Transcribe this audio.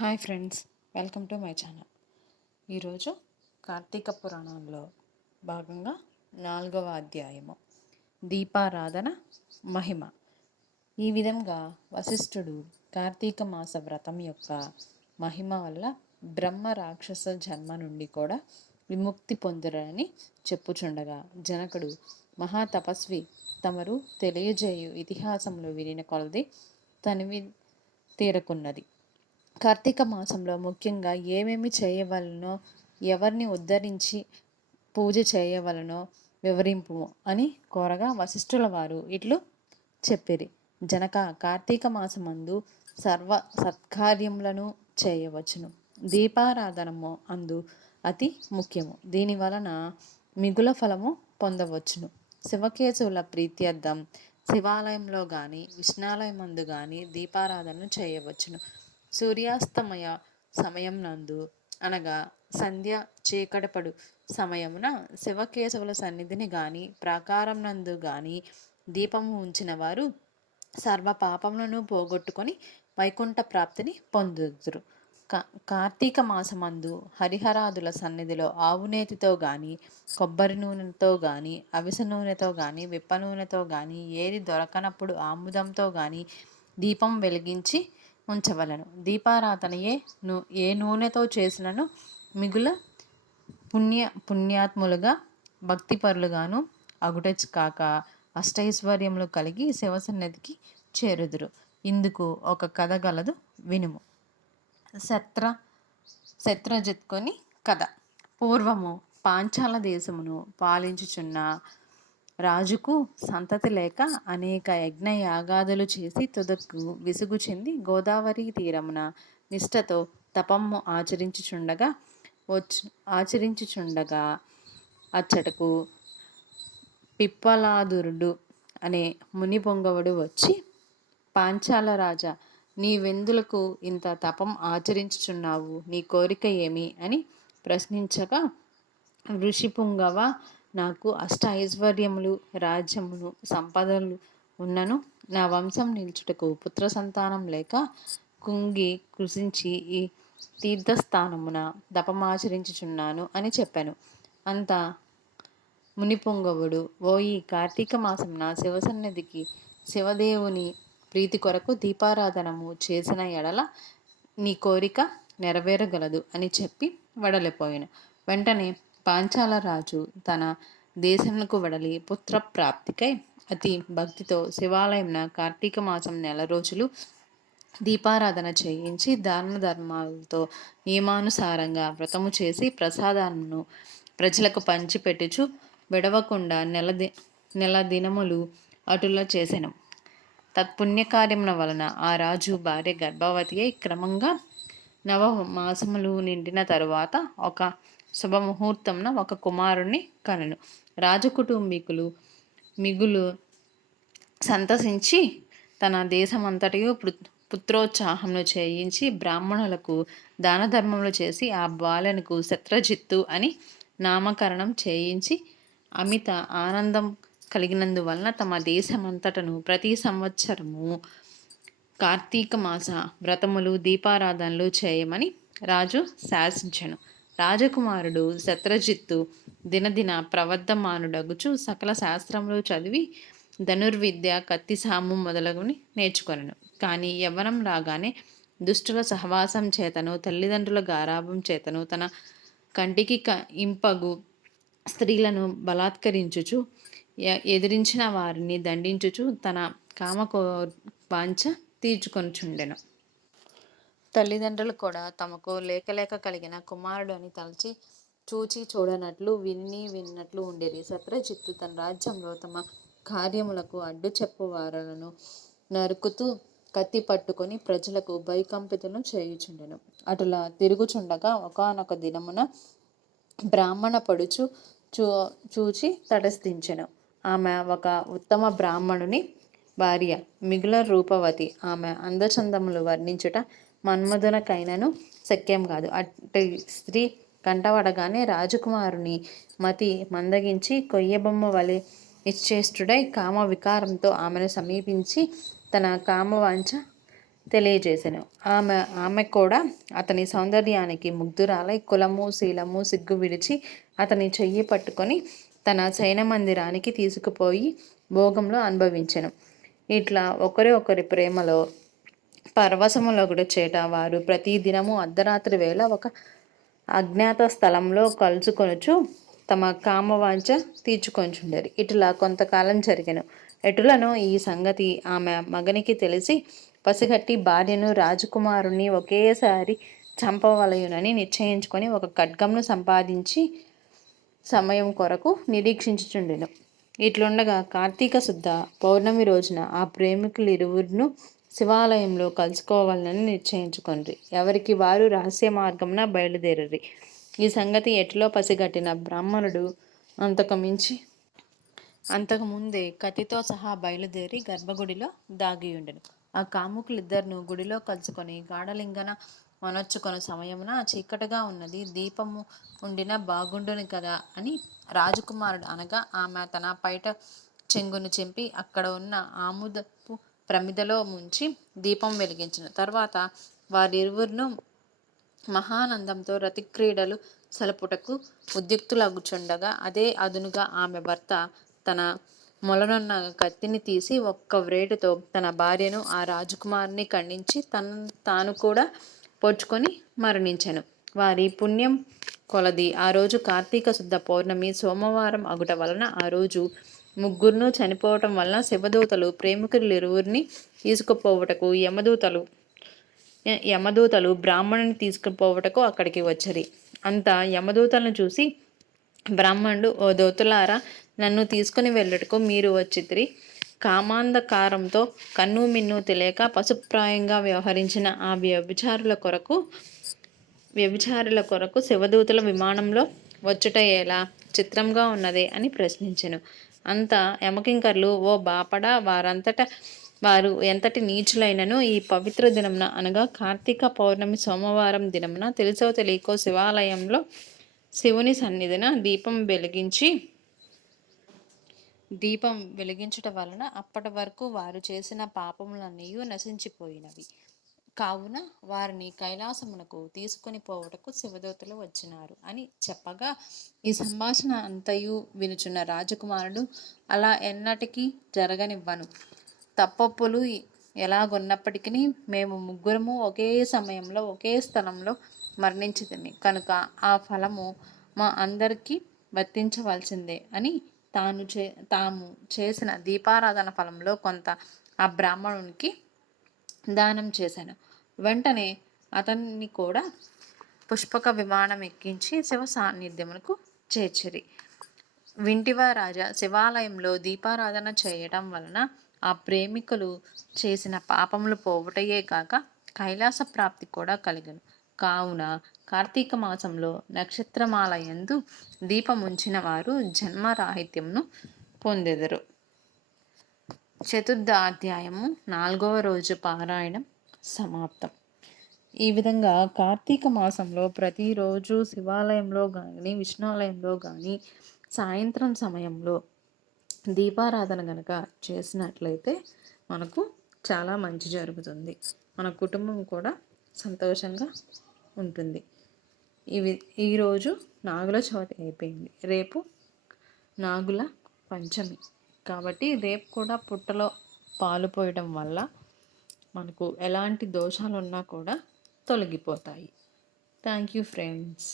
Hi friends, welcome to my channel. ఈరోజు కార్తీక పురాణంలో భాగంగా 4వ అధ్యాయము దీపారాధన మహిమ. ఈ విధంగా వశిష్ఠుడు కార్తీక మాస వ్రతం యొక్క మహిమ వల్ల బ్రహ్మ రాక్షస జన్మ నుండి కూడా విముక్తి పొందురని చెప్పుచుండగా జనకుడు మహాతపస్వి తమరు తెలియజేయు ఇతిహాసంలో వినిన కొలది తనివి తీరకున్నది. కార్తీక మాసంలో ముఖ్యంగా ఏమేమి చేయవలనో, ఎవరిని ఉద్ధరించి పూజ చేయవలనో వివరింపు అని కోరగా వశిష్ఠుల వారు ఇట్లు చెప్పిరి. జనక, కార్తీక మాసమందు సర్వ సత్కార్యములను చేయవచ్చును. దీపారాధనము అందు అతి ముఖ్యము. దీని వలన మిగుల ఫలము పొందవచ్చును. శివకేశవుల ప్రీత్యర్థం శివాలయంలో కానీ విష్ణాలయమందు కానీ దీపారాధనను చేయవచ్చును. సూర్యాస్తమయ సమయం నందు అనగా సంధ్య చీకటపడు సమయమున శివకేశవుల సన్నిధిని గాని ప్రాకారం నందు గాని దీపము ఉంచిన వారు సర్వ పాపములను పోగొట్టుకొని వైకుంఠ ప్రాప్తిని పొందుదురు. కార్తీక మాసమందు హరిహరాదుల సన్నిధిలో ఆవునేతితో గాని కొబ్బరి నూనెతో గాని అవిసె నూనెతో గాని విప్ప నూనెతో గాని ఏది దొరకనప్పుడు ఆముదంతో గాని దీపం వెలిగించి ఉంచవలను. దీపారాధనయే ఏ నూనెతో చేసినను మిగుల పుణ్యాత్ములుగా భక్తిపరులుగాను అగుట కాక అష్టైశ్వర్యములు కలిగి శివసన్నిధికి చేరుదురు. ఇందుకు ఒక కథ గలదు, వినుము. శత్రజిత్తుని కథ. పూర్వము పాంచాల దేశమును పాలించుచున్న రాజుకు సంతతి లేక అనేక యజ్ఞ యాగాదులు చేసి తుదకు విసుగు చెంది గోదావరి తీరమున నిష్ఠతో తపమ్ము ఆచరించుచుండగా అచ్చటకు పిప్పలాదురుడు అనే ముని పొంగవుడు వచ్చి, పాంచాల రాజా, నీవెందులకు ఇంత తపం ఆచరించుచున్నావు? నీ కోరిక ఏమి అని ప్రశ్నించగా, ఋషిపుంగవ, నాకు అష్ట ఐశ్వర్యములు, రాజ్యమును, సంపదలు ఉన్నను నా వంశం నిల్చుటకు పుత్ర సంతానం లేక కుంగి కృషించి ఈ తీర్థస్థానమున తపమాచరించుచున్నాను అని చెప్పాను. అంత మునిపుంగవుడు, ఓయి కార్తీక మాసమున శివసన్నిధికి శివదేవుని ప్రీతి కొరకు దీపారాధనము చేసిన ఎడల నీ కోరిక నెరవేరగలదు అని చెప్పి వడలిపోయాను. వెంటనే పాంచాల రాజు తన దేశమునకు వడలి పుత్రప్రాప్తికై అతి భక్తితో శివాలయంన కార్తీక మాసం 4 రోజులు దీపారాధన చేయించి దాన ధర్మాలతో నియమానుసారంగా వ్రతము చేసి ప్రసాదాలను ప్రజలకు పంచిపెట్టుచు విడవకుండా నెల దినములు అటుల చేసెను. తత్పుణ్యకార్యముల వలన ఆ రాజు భార్య గర్భవతి అయి క్రమంగా 9 మాసములు నిండిన తరువాత ఒక శుభముహూర్తంన ఒక కుమారుణ్ణి కనెను. రాజకుటుంబీకులు మిగులు సంతసించి తన దేశమంతటియు పుత్రోత్సాహమును చేయించి బ్రాహ్మణులకు దాన ధర్మములు చేసి ఆ బాలనకు శత్రజిత్తు అని నామకరణం చేయించి అమిత ఆనందం కలిగినందువలన తమ దేశమంతటను ప్రతి సంవత్సరము కార్తీక మాస వ్రతములు దీపారాధనలు చేయమని రాజు శాసించెను. రాజకుమారుడు శత్రజిత్తు దినదిన ప్రవర్ధమానుడగుచు సకల శాస్త్రములు చదివి ధనుర్విద్య, కత్తిసాము మొదలగుని నేర్చుకొనెను. కానీ యవ్వనం రాగానే దుష్టుల సహవాసం చేతను తల్లిదండ్రుల గారాభం చేతను తన కంటికి ఇంపగు స్త్రీలను బలాత్కరించుచు ఎదిరించిన వారిని దండించుచు తన వాంఛ తీర్చుకొనుచుండెను. తల్లిదండ్రులు కూడా తమకు లేక కలిగిన కుమారుడు అని తలచి చూచి చూడనట్లు విన్నట్లు ఉండిరి. శత్రజిత్తు తన రాజ్యంలో తమ కార్యములకు అడ్డు చెప్పువారలను నరుకుతూ కత్తి పట్టుకొని ప్రజలకు భయకంపితులను చేయుచుండెను. అటులా తిరుగుచుండగా ఒకానొక దినమున బ్రాహ్మణ పడుచు చూచి తటస్థించెను. ఆమె ఒక ఉత్తమ బ్రాహ్మణుని భార్య, మిగుల రూపవతి. ఆమె అందచందములు వర్ణించుట మన్మధునకైనను శక్యం కాదు. అట్టి స్త్రీ కంటపడగానే రాజకుమారుని మతి మందగించి కొయ్యబొమ్మ వలె నిశ్చేష్టుడై కామ వికారంతో ఆమెను సమీపించి తన కామవాంఛ తెలియజేసెను. ఆమె కూడా అతని సౌందర్యానికి ముగ్ధురాలై కులము శీలము సిగ్గు విడిచి అతని చెయ్యి పట్టుకొని తన శయన మందిరానికి తీసుకుపోయి భోగంలో అనుభవించెను. ఇట్లా ఒకరి ఒకరి ప్రేమలో పరవశములొకడు చేట వారు ప్రతి దినము అర్ధరాత్రి వేళ ఒక అజ్ఞాత స్థలంలో కలుసుకొనుచు తమ కామవాంఛ తీర్చుకొంచుండేది. ఇట్లా కొంతకాలం జరిగెను. ఎటులను ఈ సంగతి ఆమె మగనికి తెలిసి పసిగట్టి భార్యను రాజకుమారుని ఒకేసారి చంపవలయునని నిశ్చయించుకొని ఒక ఖడ్గంను సంపాదించి సమయం కొరకు నిరీక్షించుచుండెను. ఇట్లుండగా కార్తీక శుద్ధ పౌర్ణమి రోజున ఆ ప్రేమికులిరువురును శివాలయంలో కలుసుకోవాలని నిశ్చయించుకొండ్రి. ఎవరికి వారు రహస్య మార్గమున బయలుదేరిరి. ఈ సంగతి ఎట్లో పసిగట్టిన బ్రాహ్మణుడు అంతకుముందే కత్తితో సహా బయలుదేరి గర్భగుడిలో దాగియుండెను. ఆ కాముకులిద్దరును గుడిలో కలుసుకొని గాఢలింగన మనొచ్చుకొను సమయమున చీకటిగా ఉన్నది, దీపము ఉండిన బాగుండును కదా అని రాజకుమారుడు అనగా ఆమె తన పైట చెంగును చింపి అక్కడ ఉన్న ఆముదపు ప్రమిదలో ముంచి దీపం వెలిగించెను. తర్వాత వారిరువురును మహానందంతో రతిక్రీడలు సలుపుటకు ఉద్యుక్తులగుచుండగా అదే అదునుగా ఆమె భర్త తన మొలనున్న కత్తిని తీసి ఒక్క వ్రేటుతో తన భార్యను ఆ రాజకుమారుని ఖండించి తాను కూడా పొడుచుకొని మరణించెను. వారి పుణ్యం కొలది ఆ రోజు కార్తీక శుద్ధ పౌర్ణమి సోమవారం అగుట వలన ఆ రోజు ముగ్గురును చనిపోవటం వలన శివదూతలు ప్రేమికులిరువురిని తీసుకుపోవుటకు యమదూతలు బ్రాహ్మణుని తీసుకుపోవుటకు అక్కడికి వచ్చరి. అంత యమదూతలను చూసి బ్రాహ్మణుడు, ఓ దూతలారా, నన్ను తీసుకుని వెళ్ళుటకు మీరు వచ్చితిరి. కామాంధకారంతో కన్ను మిన్ను తెలియక పశుప్రాయంగా వ్యవహరించిన ఆ వ్యభిచారుల కొరకు శివదూతల విమానంలో వచ్చుట ఎలా చిత్రంగా ఉన్నదే అని ప్రశ్నించెను. అంత యమకింకర్లు, ఓ బాపడా, వారు ఎంతటి నీచులైనను ఈ పవిత్ర దినమున అనగా కార్తీక పౌర్ణమి సోమవారం దినమున తెలుసో తెలియకో శివాలయంలో శివుని సన్నిధిన దీపం వెలిగించుట వలన అప్పటి వరకు వారు చేసిన పాపములన్నీ నశించిపోయినవి. కావున వారిని కైలాసమునకు తీసుకొని పోవుటకు శివదూతలు వచ్చినారు అని చెప్పగా ఈ సంభాషణ అంతయు వినుచున్న రాజకుమారుడు, అలా ఎన్నటికీ జరగనివ్వను. తప్పొప్పులు ఎలాగొన్నప్పటికీ మేము ముగ్గురము ఒకే సమయంలో ఒకే స్థలంలో మరణించితిమి కనుక ఆ ఫలము మా అందరికీ వర్తించవలసిందే అని తాము చేసిన దీపారాధన ఫలంలో కొంత ఆ బ్రాహ్మణునికి దానం చేశాను. వెంటనే అతన్ని కూడా పుష్పక విమానం ఎక్కించి శివ సాన్నిధ్యమునకు చేర్చిరి. వింటివా రాజా, శివాలయంలో దీపారాధన చేయటం వలన ఆ ప్రేమికులు చేసిన పాపములు పోవుటయే కాక కైలాస ప్రాప్తి కూడా కలిగను. కావున కార్తీక మాసంలో నక్షత్రమాలయందు దీపముంచిన వారు జన్మరాహిత్యమును పొందెదరు. చతుర్థ అధ్యాయము 4వ రోజు పారాయణం సమాప్తం. ఈ విధంగా కార్తీక మాసంలో ప్రతిరోజు శివాలయంలో కానీ విష్ణువాలయంలో కానీ సాయంత్రం సమయంలో దీపారాధన కనుక చేసినట్లయితే మనకు చాలా మంచి జరుగుతుంది. మన కుటుంబం కూడా సంతోషంగా ఉంటుంది. ఈరోజు నాగుల చవితి అయిపోయింది. రేపు నాగుల పంచమి కాబట్టి రేపు కూడా పుట్టలో పాలు పోయడం వల్ల మనకు ఎలాంటి దోషాలు ఉన్నా కూడా తొలగిపోతాయి. Thank you friends.